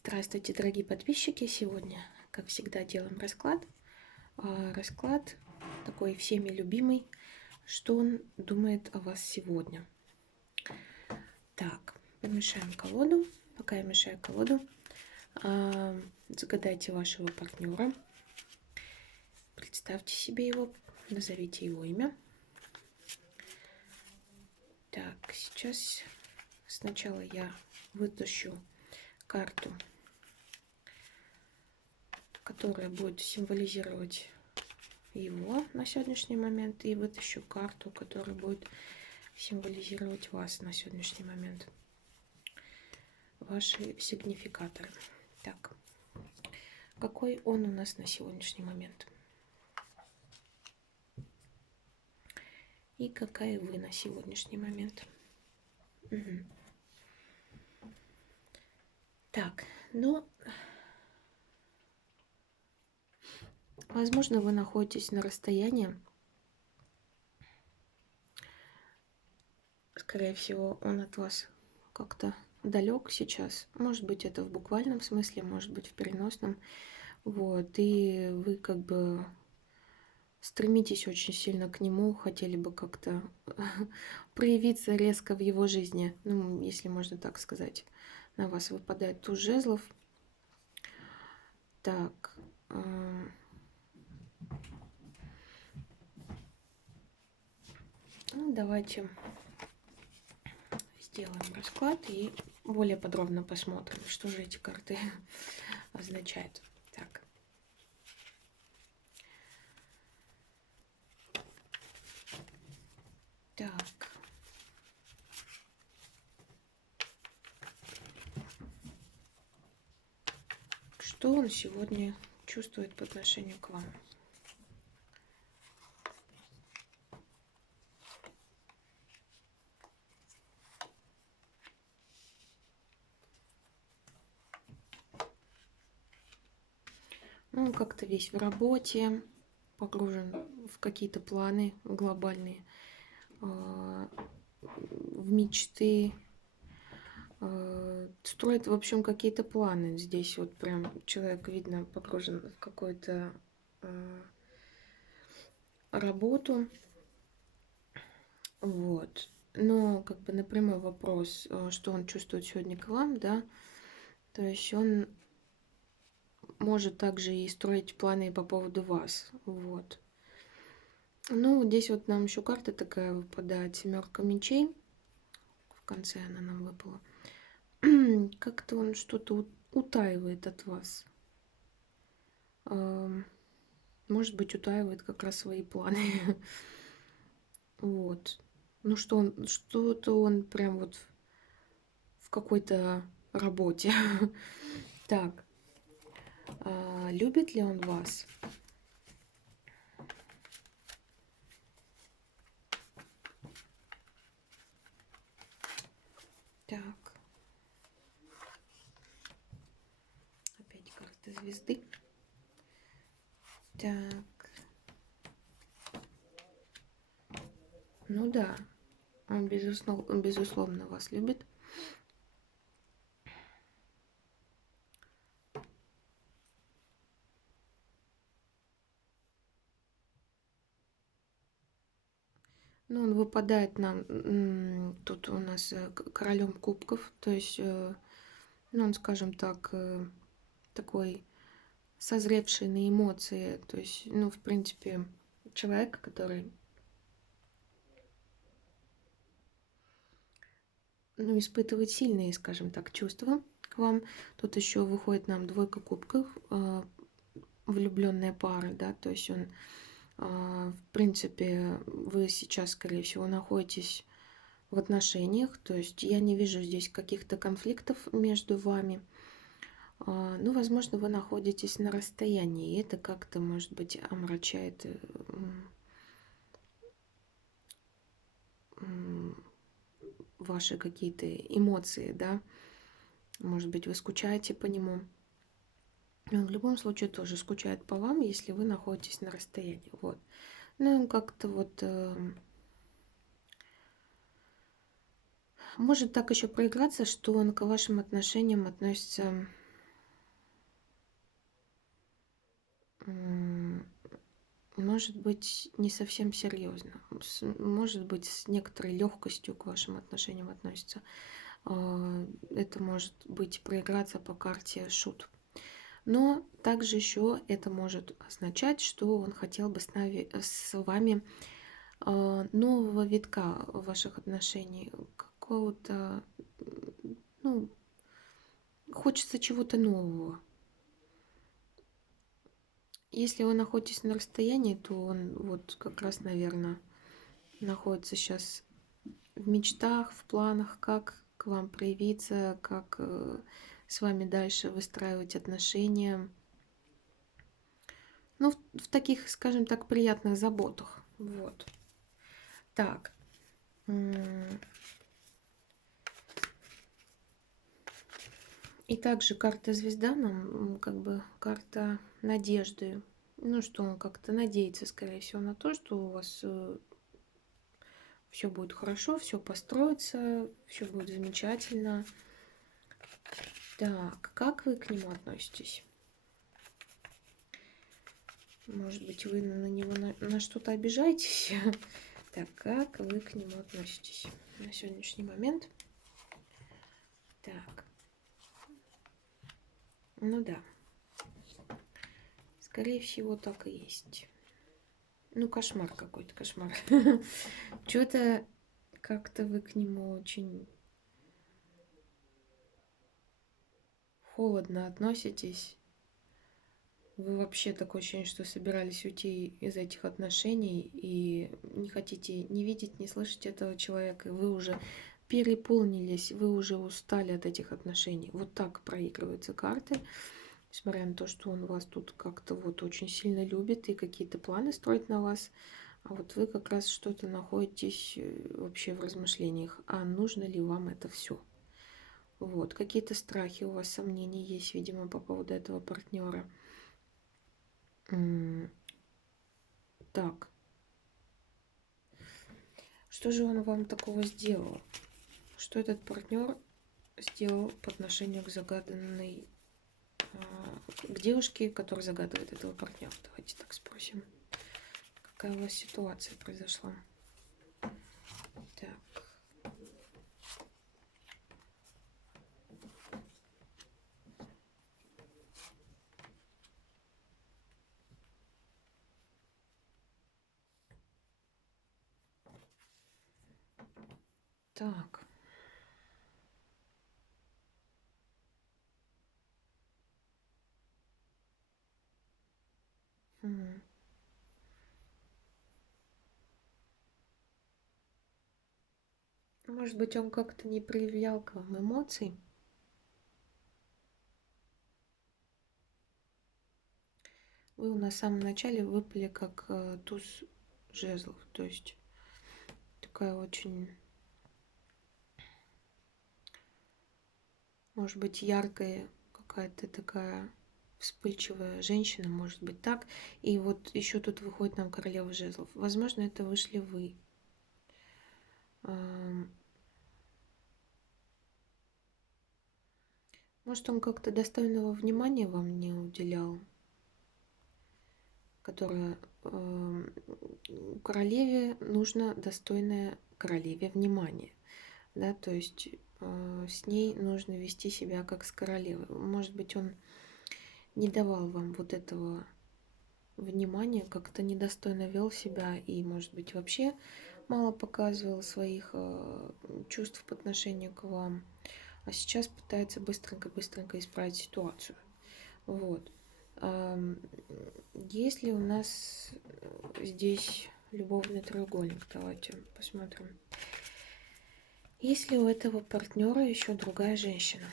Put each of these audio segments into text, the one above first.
Здравствуйте, дорогие подписчики! Сегодня, как всегда, делаем расклад. Расклад такой всеми любимый. Что он думает о вас сегодня? Так, помешаем колоду. Пока я мешаю колоду, загадайте вашего партнера. Представьте себе его, назовите его имя. Так, сейчас сначала я вытащу карту, которая будет символизировать его на сегодняшний момент, и вытащу карту, которая будет символизировать вас на сегодняшний момент. Ваши сигнификаторы. Так, какой он у нас на сегодняшний момент? И какая вы на сегодняшний момент? Угу. Так, ну, возможно, вы находитесь на расстоянии. Скорее всего, он от вас как-то далек сейчас. Может быть, это в буквальном смысле, может быть, в переносном. Вот, и вы как бы стремитесь очень сильно к нему, хотели бы как-то проявиться резко в его жизни, ну, если можно так сказать. На вас выпадает туз жезлов. Так. Ну, давайте сделаем расклад и более подробно посмотрим, что же эти карты означают. Так. Так. Что он сегодня чувствует по отношению к вам? Ну, он как-то весь в работе, погружен в какие-то планы глобальные, в мечты, строит, в общем, какие-то планы. Здесь вот прям человек, видно, погружен в какую-то работу. Вот. Но как бы на прямой вопрос, что он чувствует сегодня к вам, да, то есть он может также и строить планы по поводу вас. Вот. Ну, здесь вот нам еще карта такая выпадает, 7 мечей. В конце она нам выпала. Как-то он что-то утаивает от вас. Может быть, утаивает как раз свои планы. Вот. Ну, что-то он прям вот в какой-то работе. Так. Любит ли он вас? Так. Опять карта звезды. Так. Ну да, он безусловно вас любит. Ну, он выпадает нам, тут у нас королем кубков, то есть, ну, он, скажем так, такой созревший на эмоции, то есть, ну, в принципе, человек, который, ну, испытывает сильные, скажем так, чувства к вам. Тут еще выходит нам двойка кубков, влюбленная пара, да, то есть он, в принципе, вы сейчас, скорее всего, находитесь в отношениях, то есть я не вижу здесь каких-то конфликтов между вами. Ну, возможно, вы находитесь на расстоянии, и это как-то, может быть, омрачает ваши какие-то эмоции, да. Может быть, вы скучаете по нему. Он в любом случае тоже скучает по вам, если вы находитесь на расстоянии. Вот. Ну, как-то вот может так еще проиграться, что он к вашим отношениям относится может быть не совсем серьезно, может быть с некоторой легкостью к вашим отношениям относится. Это может быть проиграться по карте шут. Но также еще это может означать, что он хотел бы с вами нового витка ваших отношений, какого-то, ну, хочется чего-то нового. Если вы находитесь на расстоянии, то он вот как раз, наверное, находится сейчас в мечтах, в планах, как к вам проявиться, как с вами дальше выстраивать отношения. Ну, в таких, скажем так, приятных заботах. Вот. Так. И также карта звезда нам как бы карта надежды. Ну, что он как-то надеется, скорее всего, на то, что у вас все будет хорошо, все построится, все будет замечательно. Так, как вы к нему относитесь? Может быть, вы на него на что-то обижаетесь? Так, как вы к нему относитесь на сегодняшний момент? Так. Ну да. Скорее всего, так и есть. Ну, кошмар какой-то, кошмар. Что-то как-то вы к нему очень холодно относитесь. Вы вообще такое ощущение, что собирались уйти из этих отношений и не хотите не видеть, не слышать этого человека. Вы уже переполнились, вы уже устали от этих отношений. Вот так проигрываются карты, несмотря на то, что он вас тут как-то вот очень сильно любит и какие-то планы строит на вас. А вот вы как раз что-то находитесь вообще в размышлениях, а нужно ли вам это все. Вот, какие-то страхи у вас, сомнения есть, видимо, по поводу этого партнера. Так, что же он вам такого сделал? Что этот партнер сделал по отношению к загаданной, к девушке, которая загадывает этого партнера? Давайте так спросим. Какая у вас ситуация произошла? Так. Так. Может быть, он как-то не проявлял к вам эмоций? Вы на самом начале выпали как туз жезлов, то есть такая очень, может быть, яркая какая-то такая вспыльчивая женщина, может быть так. И вот еще тут выходит нам королева жезлов. Возможно, это вышли вы. Может, он как-то достойного внимания вам не уделял, которое королеве нужно достойное королеве внимание, да, то есть с ней нужно вести себя как с королевой. Может быть, он не давал вам вот этого внимания, как-то недостойно вел себя и, может быть, вообще мало показывал своих чувств по отношению к вам, а сейчас пытается быстренько-быстренько исправить ситуацию. Вот. Есть ли у нас здесь любовный треугольник? Давайте посмотрим. Есть ли у этого партнера еще другая женщина?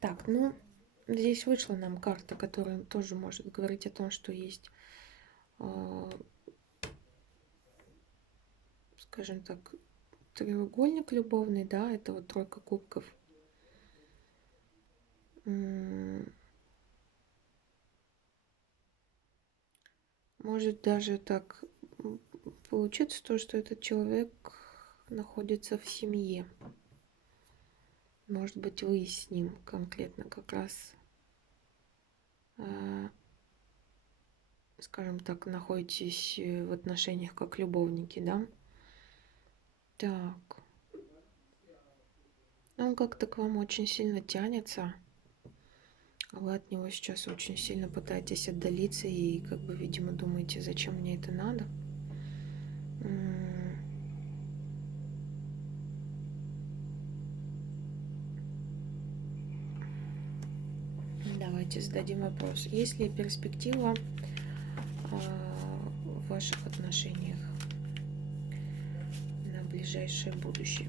Так, ну, здесь вышла нам карта, которая тоже может говорить о том, что есть, скажем так, треугольник любовный, да, это вот тройка кубков. Может даже так получиться, то, что этот человек находится в семье. Может быть, вы с ним конкретно как раз, скажем так, находитесь в отношениях как любовники, да? Так. Он как-то к вам очень сильно тянется. А вы от него сейчас очень сильно пытаетесь отдалиться и, как бы, видимо, думаете, зачем мне это надо. Давайте зададим вопрос. Есть ли перспектива в ваших отношениях на ближайшее будущее?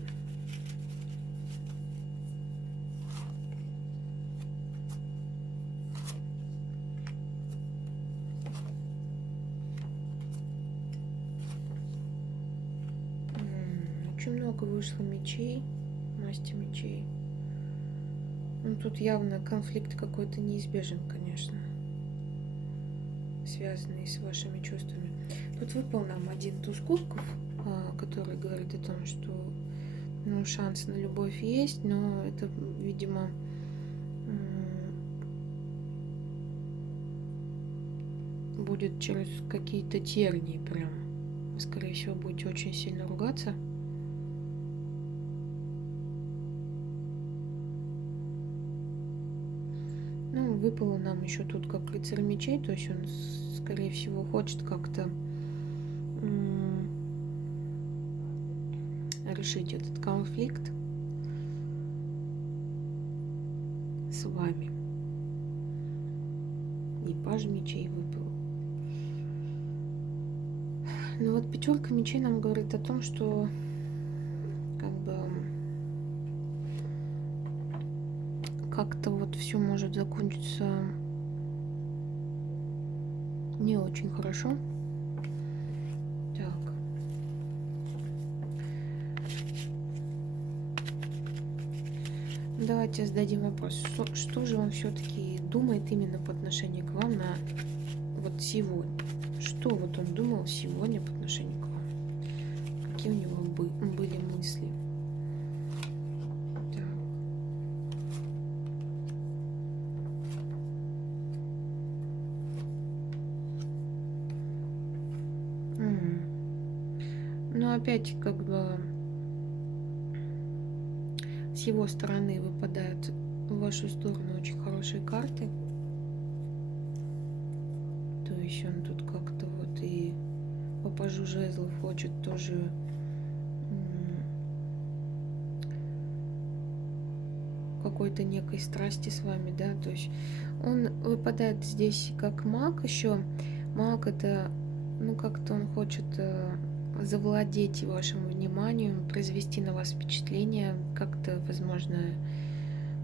Очень много вышло мечей, масти мечей. Ну, тут явно конфликт какой-то неизбежен, конечно, связанный с вашими чувствами. Тут выпал нам один туз кубков, который говорит о том, что, ну, шанс на любовь есть, но это, видимо, будет через какие-то тернии прям. Вы, скорее всего, будете очень сильно ругаться. Ну, выпало нам еще тут как рыцарь мечей, то есть он, скорее всего, хочет как-то решить этот конфликт с вами. И паж мечей выпал. Ну вот пятерка мечей нам говорит о том, что как бы как-то вот все может закончиться не очень хорошо. Так. Давайте зададим вопрос. Что же он все-таки думает именно по отношению к вам на вот сегодня? Что вот он думал сегодня по отношению к вам? Какие у него были мысли? Но опять как бы с его стороны выпадают в вашу сторону очень хорошие карты. То есть он тут как-то вот и по пажу жезлов хочет тоже какой-то некой страсти с вами, да, то есть он выпадает здесь как маг еще. Маг это, ну, как-то он хочет завладеть вашим вниманием, произвести на вас впечатление, как-то, возможно,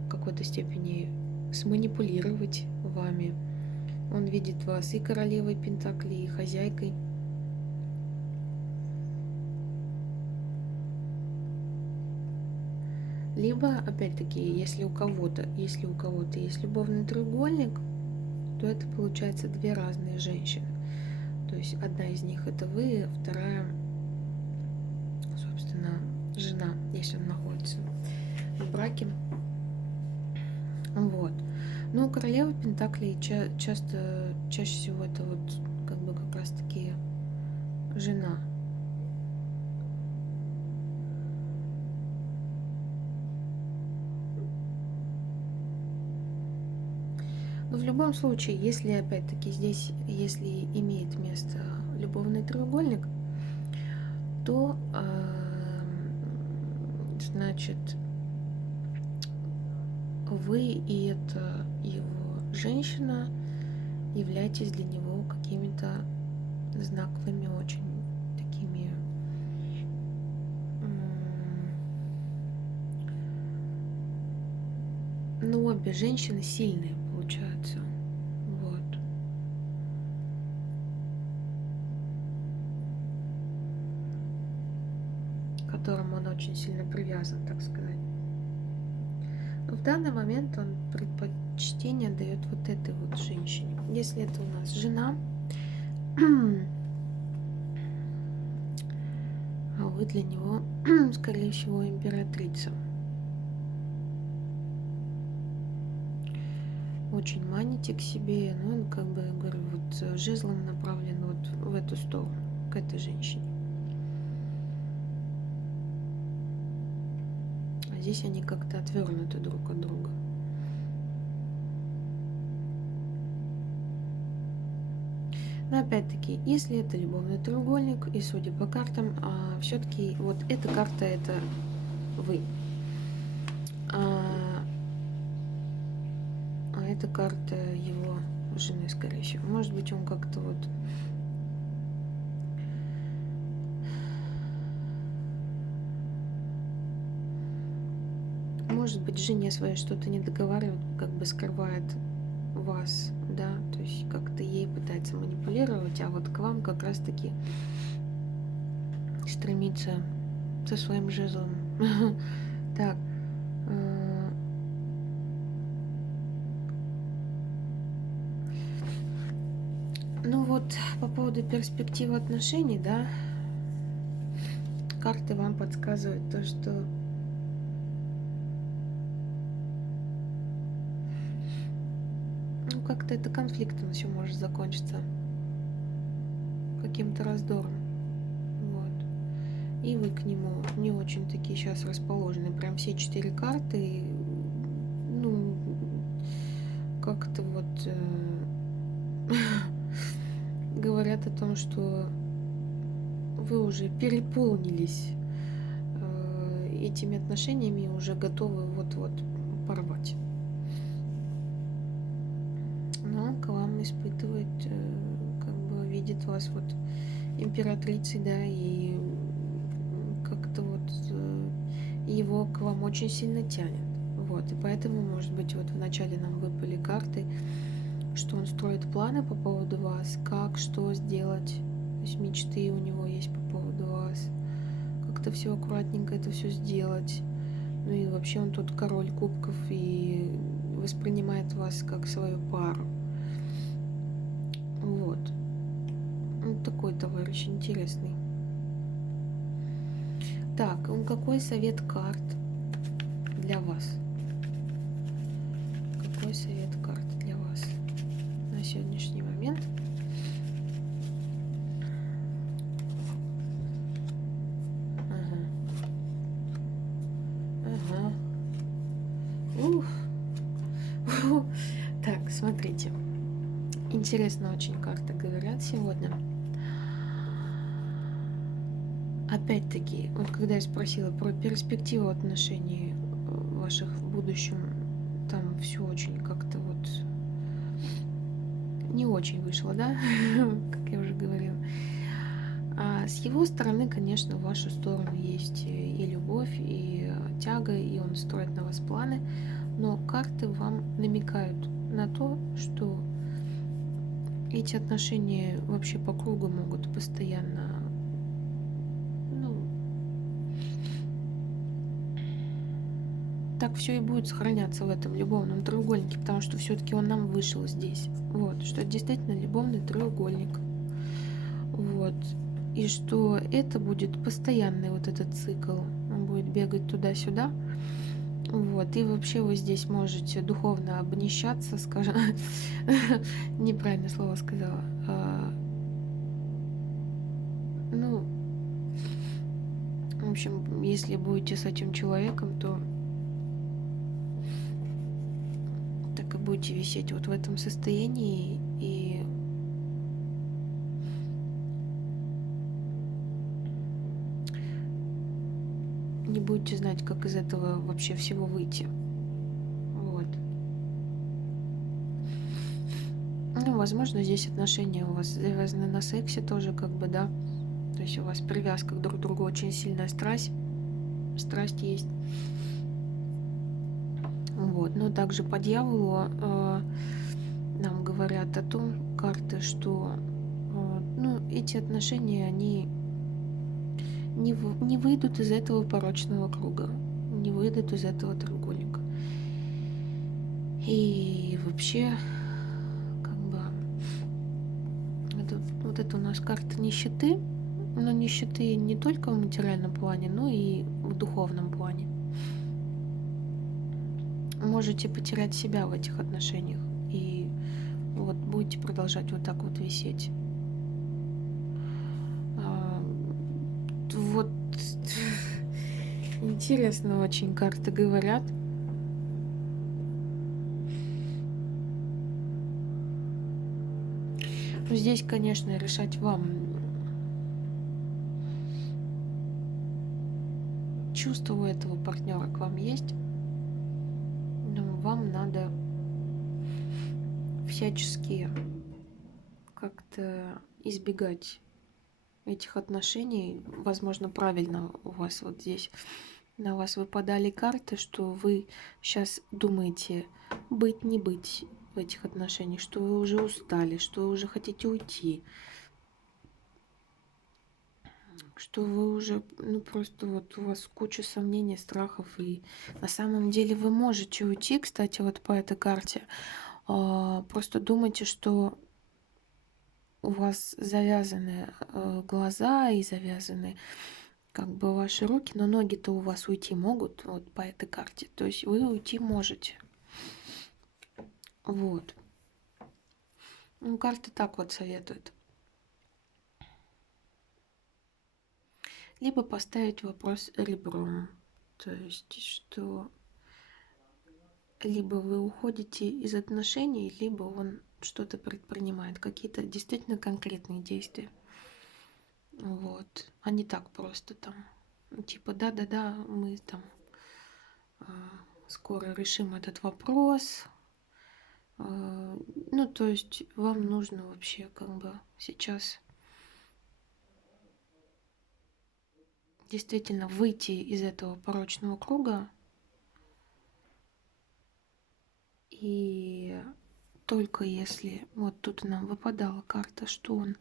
в какой-то степени сманипулировать вами. Он видит вас и королевой пентаклей, и хозяйкой. Либо, опять-таки, если у кого-то есть любовный треугольник, то это получается две разные женщины. То есть одна из них это вы, вторая, собственно, жена, если он находится в браке. Вот. Но королева пентаклей чаще всего это вот как бы как раз таки жена. Но в любом случае, если опять-таки здесь, если имеет место любовный треугольник, то значит вы и эта его женщина являетесь для него какими-то знаковыми, очень такими ну, обе женщины сильные получаются. Вот. К которому он очень сильно привязан, так сказать. Но в данный момент он предпочтение дает вот этой вот женщине. Если это у нас жена, А вы для него, скорее всего, императрица. Очень маните к себе, но он, как бы, говорю, вот жезлом направлен вот в эту сторону, к этой женщине. А здесь они как-то отвернуты друг от друга. Но опять-таки, если это любовный треугольник, и судя по картам, все-таки вот эта карта это вы. А эта карта его жены, скорее всего. Может быть, он как-то вот может быть, жене своей что-то не договаривает, как бы скрывает вас, да, то есть как-то ей пытается манипулировать, а вот к вам как раз-таки стремится со своим жезлом. Так. Ну вот, по поводу перспективы отношений, да, карты вам подсказывают то, что ну как-то это конфликтом все может закончиться, каким-то раздором, вот. И вы к нему не очень такие сейчас расположены, прям все 4 карты, ну как-то вот говорят о том, что вы уже переполнились этими отношениями, уже готовы вот-вот порвать. Но к вам испытывает, как бы видит вас вот императрицей, да, и как-то вот его к вам очень сильно тянет. Вот, и поэтому, может быть, вот вначале нам выпали карты, что он строит планы по поводу вас, как, что сделать, то есть мечты у него есть по поводу вас, как-то все аккуратненько это все сделать. Ну и вообще он тут король кубков и воспринимает вас как свою пару. Вот. Вот такой товарищ интересный. Так, какой совет карт для вас? Какой совет карт для вас на сегодняшний момент? Ага. Ух. Так, смотрите. Интересно очень карты говорят сегодня. Опять-таки, вот когда я спросила про перспективу отношений ваших в будущем, там все очень как-то вот не очень вышло, да, как я уже говорила. А с его стороны, конечно, в вашу сторону есть и любовь, и тяга, и он строит на вас планы, но карты вам намекают на то, что эти отношения вообще по кругу могут постоянно, ну, так все и будет сохраняться в этом любовном треугольнике, потому что все-таки он нам вышел здесь. Вот, что это действительно любовный треугольник. Вот. И что это будет постоянный вот этот цикл. Он будет бегать туда-сюда. Вот. И вообще вы здесь можете духовно обнищаться, скажем. Неправильное слово сказала. Ну, в общем, если будете с этим человеком, то так и будете висеть вот в этом состоянии, и не будете знать, как из этого вообще всего выйти. Вот. Ну, возможно, здесь отношения у вас завязаны на сексе тоже, как бы, да. То есть у вас привязка к друг другу, очень сильная страсть. Страсть есть. Вот. Но также по дьяволу нам говорят о том, карты, что ну, эти отношения, они не выйдут из этого порочного круга, не выйдут из этого треугольника. И вообще, как бы, вот вот это у нас карта нищеты, но нищеты не только в материальном плане, но и в духовном плане. Можете потерять себя в этих отношениях, и вот будете продолжать вот так вот висеть. Вот интересно очень карты говорят. Но здесь, конечно, решать вам. Чувство у этого партнера к вам есть, но вам надо всячески как-то избегать этих отношений. Возможно, правильно у вас вот здесь на вас выпадали карты, что вы сейчас думаете быть, не быть в этих отношениях, что вы уже устали, что вы уже хотите уйти, что вы уже, ну просто вот у вас куча сомнений, страхов, и на самом деле вы можете уйти, кстати, вот по этой карте. Просто думайте, что у вас завязаны глаза и завязаны как бы ваши руки, но ноги-то у вас уйти могут вот по этой карте. То есть вы уйти можете. Вот. Ну, карта так вот советует. Либо поставить вопрос ребром. То есть, что либо вы уходите из отношений, либо он что-то предпринимает, какие-то действительно конкретные действия. Вот. А не так просто там. Типа, да-да-да, мы там скоро решим этот вопрос. Ну, то есть вам нужно вообще как бы сейчас действительно выйти из этого порочного круга, и только если вот тут нам выпадала карта, что он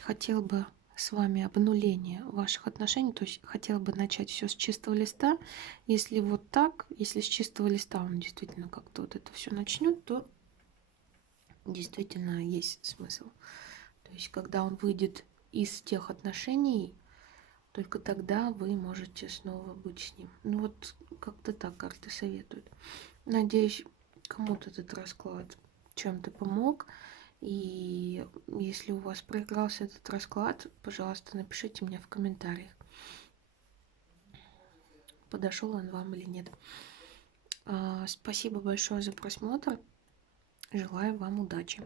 хотел бы с вами обнуление ваших отношений, то есть хотел бы начать все с чистого листа. Если вот так, если с чистого листа он действительно как-то вот это все начнет, то действительно есть смысл. То есть когда он выйдет из тех отношений, только тогда вы можете снова быть с ним. Ну вот как-то так карты советуют. Надеюсь, кому-то этот расклад чем-то помог. И если у вас проигрался этот расклад, пожалуйста, напишите мне в комментариях, подошел он вам или нет. Спасибо большое за просмотр. Желаю вам удачи.